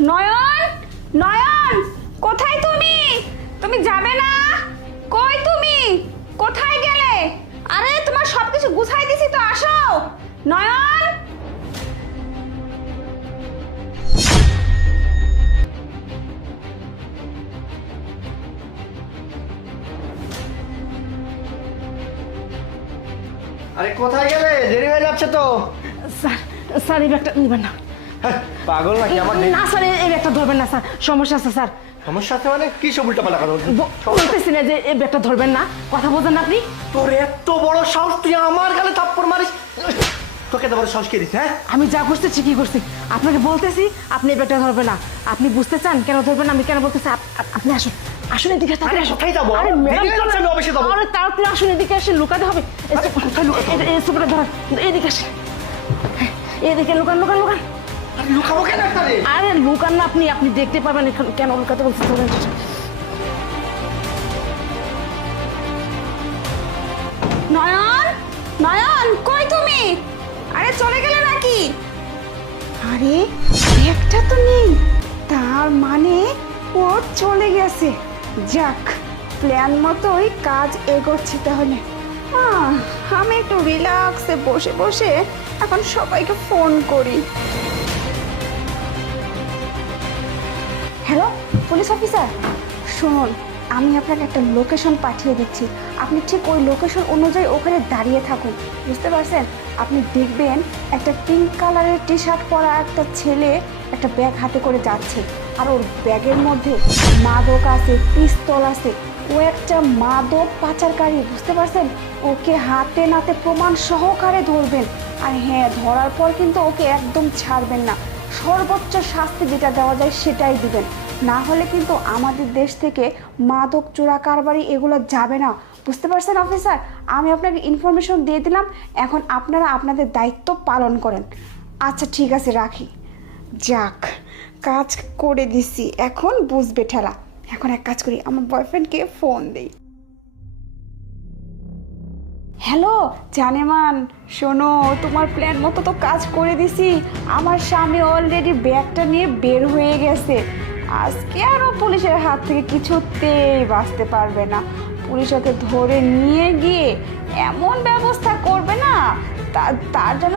নয়ন, নয়ন, কোথায় তুমি? তুমি যাবে না? কই তুমি? কোথায় গেলে? আরে তোমার সবকিছু গুছাই দিছি তো, আসো। নয়ন, আরে কোথায় গেলে? দেরি হয়ে যাচ্ছে তো। স্যার স্যার এই ব্যাগটা নেবেন না। হ্যাঁ, পাগল নাকি আমার? না স্যার এই ব্যাগটা ধরবেন না স্যার, সমস্যা আছে স্যার। সমস্যা আছে মানে কি? সব উল্টাপাল্টা কথা বলছিস। বলতেছি না যে এই ব্যাগটা ধরবেন না, কথা বোঝেন না আপনি? তোর এত বড় সাহস, তুই আমার গালে থাপ্পড় মারিস? তোকে এত বড় সাহস কে দিস? হ্যাঁ, আমি যা করছি ঠিকই করছি, আপনাকে বলতেছি আপনি এই ব্যাগটা ধরবেন না। আপনি বুঝতে চান কেন ধরবেন না, আমি কেন বলতেছি? আপনি আসুন, আসুন এদিকে। আরে কোথায় যাবো? আরে ম্যাডাম, দেরি হয়ে যাচ্ছে, আমি অফিসে যাবো। আরে তাড়াতাড়ি আসুন, এদিকে এসে লুকাতে হবে। কোথায় লুকাতে হবে? এই সুপারে ধরেন, এদিকে আসেন, এদিকে লুকান লুকান লুকান। আরে লুকাবো কেন এখানে? আরে লুকান না, আপনি আপনি দেখতে পারবেন এখানে কেন লুকাতে বলছি। নয়ন, নয়ন, কই তুমি? আরে চলে গেলে নাকি? আরে ব্যাগটা তো নেই, তার মানে ও চলে গেছে। যাক, প্ল্যান মতোই কাজ এগোচ্ছে তাহলে। আমি একটু রিল্যাক্সে বসে বসে এখন সবাইকে ফোন করি। হ্যালো পুলিশ অফিসার, শুনুন, আমি আপনাকে একটা লোকেশন পাঠিয়ে দিচ্ছি। আপনি ঠিক ওই লোকেশন অনুযায়ী ওখানে দাঁড়িয়ে থাকুন, বুঝতে পারছেন? আপনি দেখবেন একটা পিঙ্ক কালারের টি শার্ট পরা একটা ছেলে একটা ব্যাগ হাতে করে যাচ্ছে, আর ওর ব্যাগের মধ্যে মাদক আছে, পিস্তল আছে। ও একটা মাদক পাচারকারী, বুঝতে পারছেন? ওকে হাতে নাতে প্রমাণ সহকারে ধরবেন। আর হ্যাঁ, ধরার পর কিন্তু ওকে একদম ছাড়বেন না, সর্বোচ্চ শাস্তি যেটা দেওয়া যায় সেটাই দিবেন। না হলে কিন্তু আমাদের দেশ থেকে মাদক চোরা কারবারি এগুলো যাবে না, বুঝতে পারছেন অফিসার? আমি আপনাকে ইনফরমেশন দিয়ে দিলাম, এখন আপনারা আপনাদের দায়িত্ব পালন করেন। আচ্ছা ঠিক আছে, রাখি। যাক, কাজ করে দিছি, এখন বুঝবে ঠেলা। এখন এক কাজ করি, আমার বয়ফ্রেন্ডকে ফোন দিই। হ্যালো জানেমান, শোনো, তোমার প্ল্যান মতো তো কাজ করে দিছি। আমার স্বামী অলরেডি ব্যাগটা নিয়ে বের হয়ে গেছে। আজকে আরও পুলিশের হাত থেকে কিছুতেই বাঁচতে পারবে না। পুলিশ ওকে ধরে নিয়ে গিয়ে এমন ব্যবস্থা করবে না, তার যেন